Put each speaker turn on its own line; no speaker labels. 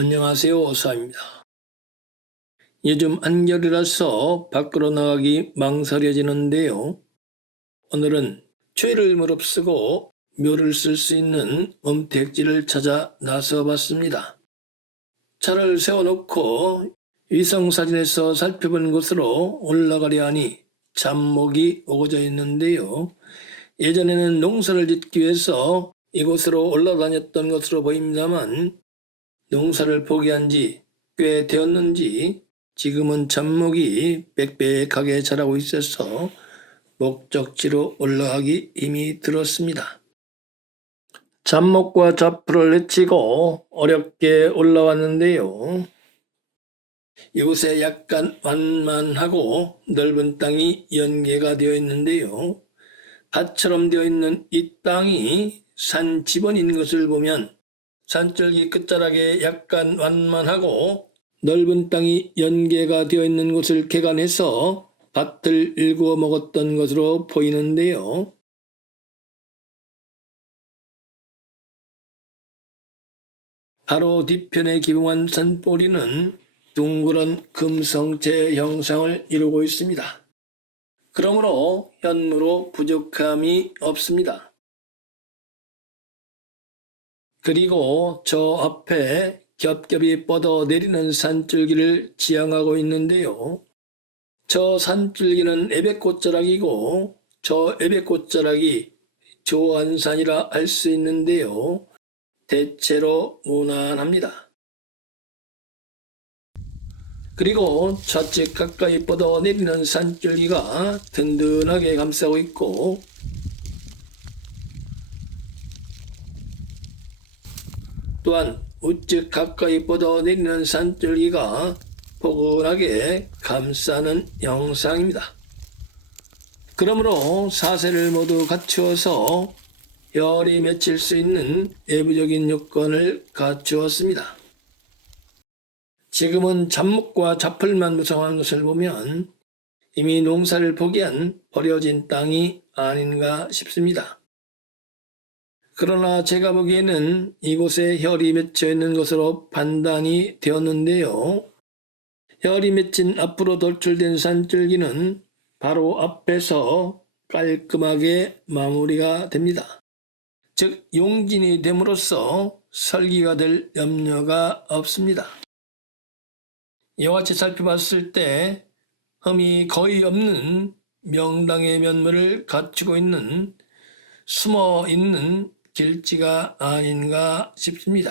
안녕하세요. 오사입니다. 요즘 한겨울이라서 밖으로 나가기 망설여지는데요. 오늘은 죄를 무릅쓰고 묘를 쓸 수 있는 엄택지를 찾아 나서 봤습니다. 차를 세워놓고 위성사진에서 살펴본 곳으로 올라가려 하니 잠목이 오고져 있는데요. 예전에는 농사를 짓기 위해서 이곳으로 올라다녔던 것으로 보입니다만 농사를 포기한 지 꽤 되었는지 지금은 잡목이 빽빽하게 자라고 있어서 목적지로 올라가기 힘이 들었습니다. 잡목과 잡풀을 헤치고 어렵게 올라왔는데요. 이곳에 약간 완만하고 넓은 땅이 연계가 되어 있는데요. 밭처럼 되어 있는 이 땅이 산 지번인 것을 보면 산줄기 끝자락에 약간 완만하고 넓은 땅이 연계가 되어 있는 곳을 개간해서 밭을 일구어 먹었던 것으로 보이는데요. 바로 뒤편에 기붕한 산보리는 둥그런 금성체 형상을 이루고 있습니다. 그러므로 현무로 부족함이 없습니다. 그리고 저 앞에 겹겹이 뻗어 내리는 산줄기를 지향하고 있는데요. 저 산줄기는 에베꽃자락이고 저 에베꽃자락이 조안산이라 할수 있는데요. 대체로 무난합니다. 그리고 좌측 가까이 뻗어 내리는 산줄기가 든든하게 감싸고 있고 또한 우측 가까이 뻗어 내리는 산줄기가 포근하게 감싸는 영상입니다. 그러므로 사세를 모두 갖추어서 열이 맺힐 수 있는 외부적인 요건을 갖추었습니다. 지금은 잡목과 잡풀만 무성한 것을 보면 이미 농사를 포기한 버려진 땅이 아닌가 싶습니다. 그러나 제가 보기에는 이곳에 혈이 맺혀 있는 것으로 판단이 되었는데요. 혈이 맺힌 앞으로 돌출된 산줄기는 바로 앞에서 깔끔하게 마무리가 됩니다. 즉 용진이 됨으로써 설기가 될 염려가 없습니다. 이와 같이 살펴봤을 때 흠이 거의 없는 명당의 면모를 갖추고 있는 숨어 있는 길지가 아닌가 싶습니다.